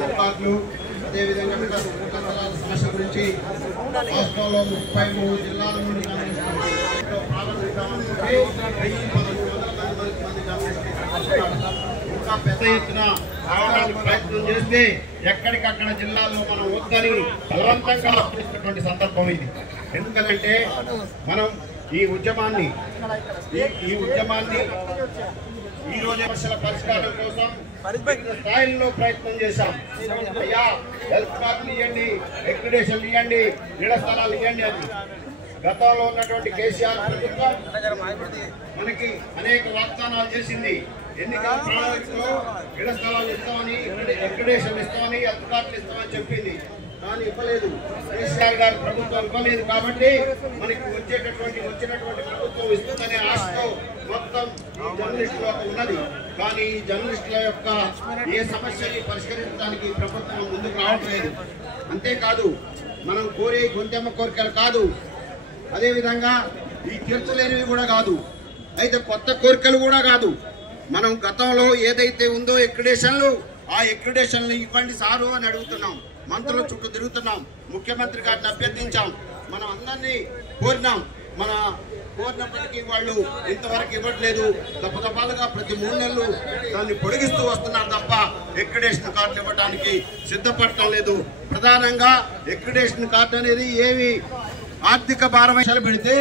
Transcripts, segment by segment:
అధికారులు అదేవిధంగా సమస్య గురించి రాష్ట్రంలో 33 జిల్లాల నుండి ఇంకా పెద్ద ఎత్తున రావడానికి ప్రయత్నం చేస్తే ఎక్కడికక్కడ జిల్లాల్లో మనం వద్దని బలవంతంగా చేసినటువంటి సందర్భం ఇది. ఎందుకంటే మనం ఈ ఉద్యమాన్ని ఈ రోజు సమస్యల పరిష్కారం కోసం స్థాయిలో ప్రయత్నం చేశాం. అయ్యా హెల్త్ కార్డులు ఇవ్వండి, ఎక్రిడేషన్లు ఇవ్వండి, ఇళ్ల స్థలాలు ఇవ్వండి అని గతంలో ఉన్నటువంటి కేసీఆర్ ప్రభుత్వం మనకి అనేక వాగ్దానాలు చేసింది. ఎన్నికల ప్రణాళికలో ఇళ్ల స్థలాలు ఇస్తామని, ఎక్రిడేషన్ ఇస్తామని, హెల్త్ కార్డులు ఇస్తామని చెప్పింది. కానీ ఇవ్వలేదు. కేసీఆర్ గారి ప్రభుత్వం ఇవ్వలేదు. కాబట్టి మనకి వచ్చినటువంటి ప్రభుత్వం ఇస్తుందనే ఆశతో మొత్తం ఈ జర్నలిస్టుల ఉన్నది. కానీ ఈ జర్నలిస్టుల యొక్క ఏ సమస్యని పరిష్కరించడానికి ప్రభుత్వం ముందుకు రావట్లేదు. అంతేకాదు మనం కోరే గొంతెమ్మ కోరికలు కాదు, అదేవిధంగా ఈ తీర్చలేనివి కూడా కాదు, అయితే కొత్త కోరికలు కూడా కాదు. మనం గతంలో ఏదైతే ఉందో ఎక్రిడేషన్లు, ఆ ఎక్రిడేషన్లు ఇవ్వండి సారు అని అడుగుతున్నాం. మంత్రుల చుట్టూ తిరుగుతున్నాం, ముఖ్యమంత్రి గారిని అభ్యర్థించాం, మనం అందరినీ కోరినాం. మన కోరినప్పటికీ వాళ్ళు ఇంతవరకు ఇవ్వట్లేదు. దప్పదప్పాలుగా ప్రతి 3 నెలలు దాన్ని పొడిగిస్తూ వస్తున్నారు తప్ప ఎక్రిడేషన్ కార్డులు ఇవ్వడానికి సిద్ధపడటం లేదు. ప్రధానంగా ఎక్రిడేషన్ కార్డు అనేది ఏవి ఆర్థిక భారం పెడితే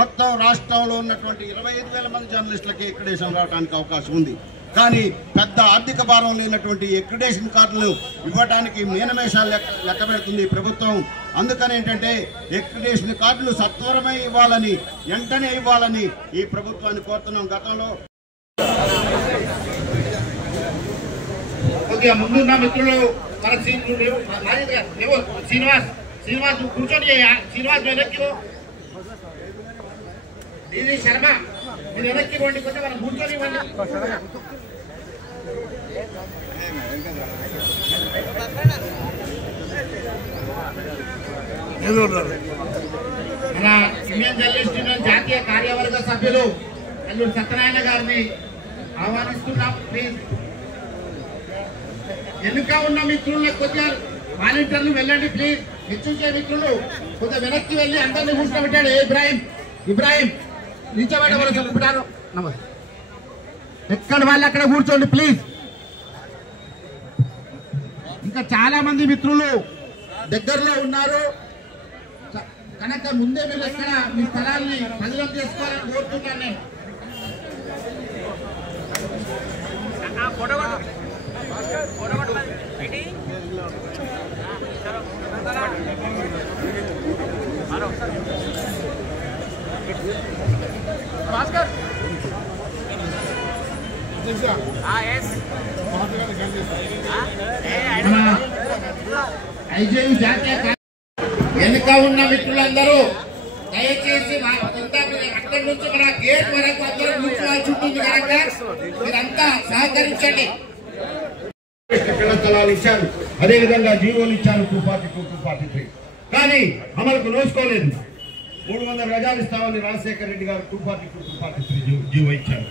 మొత్తం రాష్ట్రంలో ఉన్నటువంటి 25,000 మంది జర్నలిస్టులకి ఎక్రిడేషన్ రావడానికి అవకాశం ఉంది. కానీ పెద్ద ఆర్థిక భారం లేనటువంటి ఎక్రిడేషన్ కార్డులు ఇవ్వడానికి మీనమేషాలు లెక్క పెడుతుంది ప్రభుత్వం. అందుకని ఏంటంటే ఎక్రిడేషన్ కార్డులు సత్వరమే ఇవ్వాలని, వెంటనే ఇవ్వాలని ఈ ప్రభుత్వాన్ని కోరుతున్నాం. గతంలో కొద్దిగా ముందున్న మిత్రులు మన శ్రీనివాస్ కూర్చొని శ్రీనివాస్ వెనక్కి ఇది శర్మ మీరు వెనక్కి ఇవ్వండి, కొంచెం మనం కూర్చొని ఇవ్వండి. మన ఇండియన్ జర్నలిస్ట్ యూనియన్ జాతీయ కార్యవర్గ సభ్యులు అల్లూరి సత్యనారాయణ గారిని ఆహ్వానిస్తున్నాం. ప్లీజ్ ఎన్నిక ఉన్న మిత్రులు కొద్దిగా వాలంటీర్లు వెళ్ళండి ప్లీజ్. హెచ్చుకే మిత్రులు కొద్దిగా వెనక్కి వెళ్ళి అందరినీ కూర్చోబెట్టాడు. ఇబ్రాహిం నిల్చోబెట్టమని చెప్పుకుంటారు. నమస్తే. ఎక్కడ వాళ్ళు అక్కడ కూర్చోండి ప్లీజ్. ఇంకా చాలా మంది మిత్రులు దగ్గరలో ఉన్నారు కనుక ముందే మీరు ఎక్కడ మీ స్థలాన్ని పదిలం చేసుకోవాలని కోరుతున్నాను నేను. వెనుక ఉన్న మిత్రులందరూ దయచేసి అక్కడి నుంచి మన గేట్ వరకు అందరూ కూర్చోవాల్సి ఉంటుంది కనుక మీరంతా సహకరించండి. ఇళ్ల స్థలాలు ఇచ్చారు, అదేవిధంగా జీవోలు ఇచ్చారు 242, 243. కానీ అమలుకు నోచుకోలేదు. 300 గజాలు ఇస్తామని రాజశేఖర రెడ్డి గారు 242, 243 జీవో ఇచ్చారు.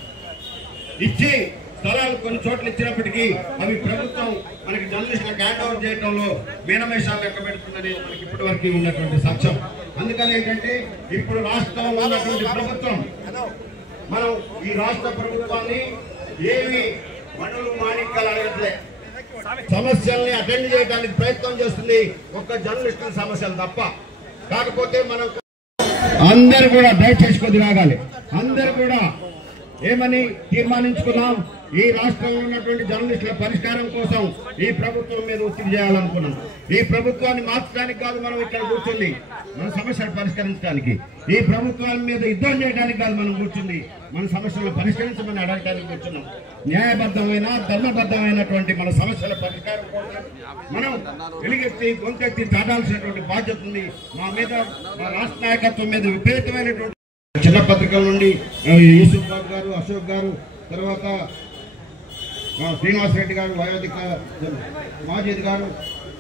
ఇచ్చి స్థలాలు కొన్ని చోట్ల ఇచ్చినప్పటికీ అవి ప్రభుత్వం మనకి జర్నలిస్టులకు హ్యాండ్ ఓవర్ చేయడంలో మీనమేషాలు లెక్క పెడుతుందని మనకి ఇప్పటి వరకు ఉన్నటువంటి సత్యం. అందుకని ఏంటంటే ఇప్పుడు రాష్ట్రంలో ఉన్నటువంటి ప్రభుత్వం మనం ఈ రాష్ట్ర ప్రభుత్వాన్ని ఏమి మనులు మాణిక్యాలు అడగట్లే, సమస్యల్ని అటెండ్ చేయడానికి ప్రయత్నం చేస్తుంది. ఒక్క జర్నలిస్టుల సమస్యలు తప్ప. కాకపోతే మనం అందరు కూడా దయచేసి కొద్ది రాగాలి. అందరు కూడా ఏమని తీర్మానించుకున్నాం, ఈ రాష్ట్రంలో ఉన్నటువంటి జర్నలిస్టుల పరిష్కారం కోసం ఈ ప్రభుత్వం మీద ఒత్తిడి చేయాలనుకున్నాం. ఈ ప్రభుత్వాన్ని మార్చడానికి కాదు మనం ఇక్కడ కూర్చుంది, మన సమస్యలు పరిష్కరించడానికి. ఈ ప్రభుత్వాల మీద యుద్ధం చేయడానికి కాదు మనం కూర్చుంది, మన సమస్యలను పరిష్కరించమని అడగడానికి కూర్చున్నాం. న్యాయబద్ధమైన ధర్మబద్ధమైనటువంటి మన సమస్యల పరిష్కారం కోసం మనం వెలుగెత్తి గొంతెత్తి చాటాల్సినటువంటి బాధ్యత ఉంది. మా మీద, మా రాష్ట్ర నాయకత్వం మీద విపరీతమైనటువంటి చిన్న పత్రికల నుండి యూసుఫ్ బాబు గారు, అశోక్ గారు, తర్వాత శ్రీనివాస్ రెడ్డి గారు, వయోధిక మాజీద్ గారు,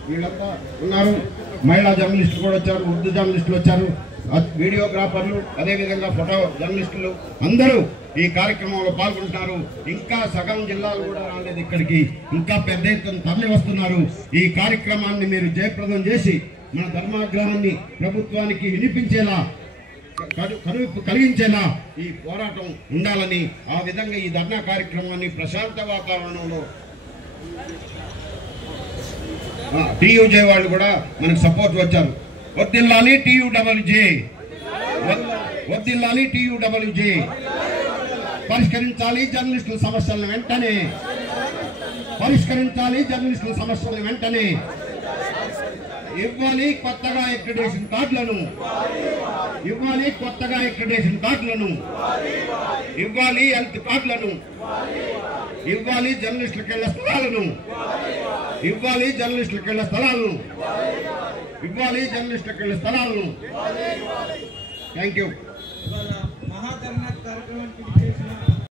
వీళ్ళంతా ఉన్నారు. మహిళా జర్నలిస్టులు కూడా వచ్చారు, ఉర్దూ జర్నలిస్టులు వచ్చారు. వీడియోగ్రాఫర్లు, అదేవిధంగా ఫోటో జర్నలిస్టులు అందరూ ఈ కార్యక్రమంలో పాల్గొంటున్నారు. ఇంకా సగం జిల్లాలు కూడా రాలేదు ఇక్కడికి, ఇంకా పెద్ద ఎత్తున తరలి వస్తున్నారు. ఈ కార్యక్రమాన్ని మీరు జయప్రదం చేసి మన ధర్మాగ్రహాన్ని ప్రభుత్వానికి వినిపించేలా, కనువిప్పు కలిగించేలా ఈ పోరాటం ఉండాలని, ఆ విధంగా ఈ ధర్నా కార్యక్రమాన్ని ప్రశాంత వాతావరణంలో టీయూజే వాళ్ళు కూడా మనకు సపోర్ట్ వచ్చారు. వద్దిల్లాలి టీయూడబ్ల్యూజే, వద్దిల్లాలి టీయూడబ్ల్యూజే. పరిష్కరించాలి జర్నలిస్టుల సమస్యలను వెంటనే, పరిష్కరించాలి జర్నలిస్టుల సమస్యలను వెంటనే. ఇవ్వాలి కొత్తగా అక్రిడిటేషన్ కార్డులను, ఇవ్వాలి కొత్తగా అక్రిడిటేషన్ కార్డులను, ఇవ్వాలి హెల్త్ కార్డులను, ఇవ్వాలి జర్నలిస్టులకు ఇళ్ల స్థలాలను, ఇవ్వాలి జర్నలిస్టులకు ఇళ్ల స్థలాలను, ఇవ్వాలి జర్నలిస్టులకు ఇళ్ల స్థలాలను. Thank you. మహాధర్నా కార్యక్రమానికి